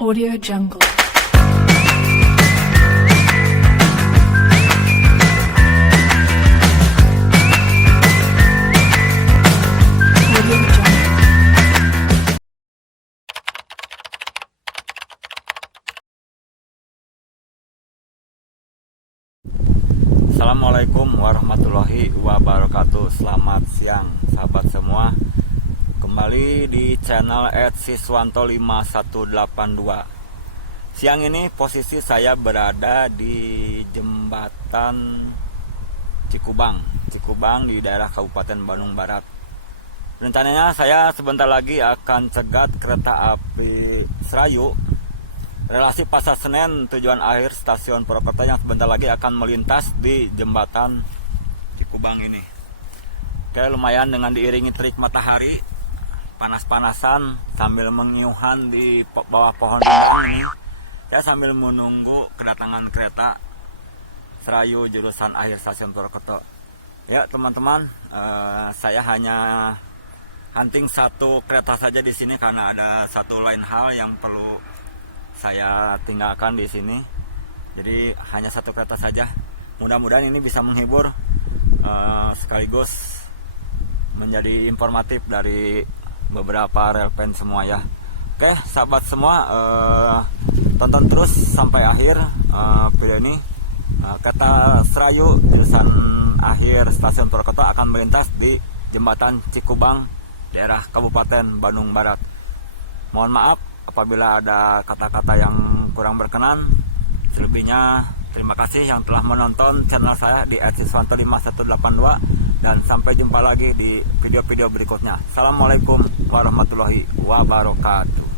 Audio Jungle. Audio Jungle. Assalamualaikum warahmatullahi wabarakatuh. Selamat siang sahabat semua. Kembali di channel @siswanto5182. Siang ini posisi saya berada di jembatan Cikubang di daerah Kabupaten Bandung Barat. Rencananya saya sebentar lagi akan cegat kereta api Serayu relasi Pasar Senen tujuan akhir stasiun Purwokerto yang sebentar lagi akan melintas di jembatan Cikubang ini. Oke, lumayan dengan diiringi terik matahari, panas-panasan sambil mengiuhan di bawah pohon rindang ini. Saya sambil menunggu kedatangan kereta Serayu jurusan akhir stasiun Purwokerto. Ya teman-teman, saya hanya hunting satu kereta saja di sini karena ada satu lain hal yang perlu saya tinggalkan di sini. Jadi hanya satu kereta saja. Mudah-mudahan ini bisa menghibur sekaligus menjadi informatif dari beberapa relpen semua ya. Oke sahabat semua, tonton terus sampai akhir video ini. Kereta Serayu jurusan akhir stasiun Purwokerto akan melintas di jembatan Cikubang daerah Kabupaten Bandung Barat. Mohon maaf apabila ada kata-kata yang kurang berkenan. Selebihnya terima kasih yang telah menonton channel saya di @siswanto5182 dan sampai jumpa lagi di video-video berikutnya. Assalamualaikum warahmatullahi wabarakatuh.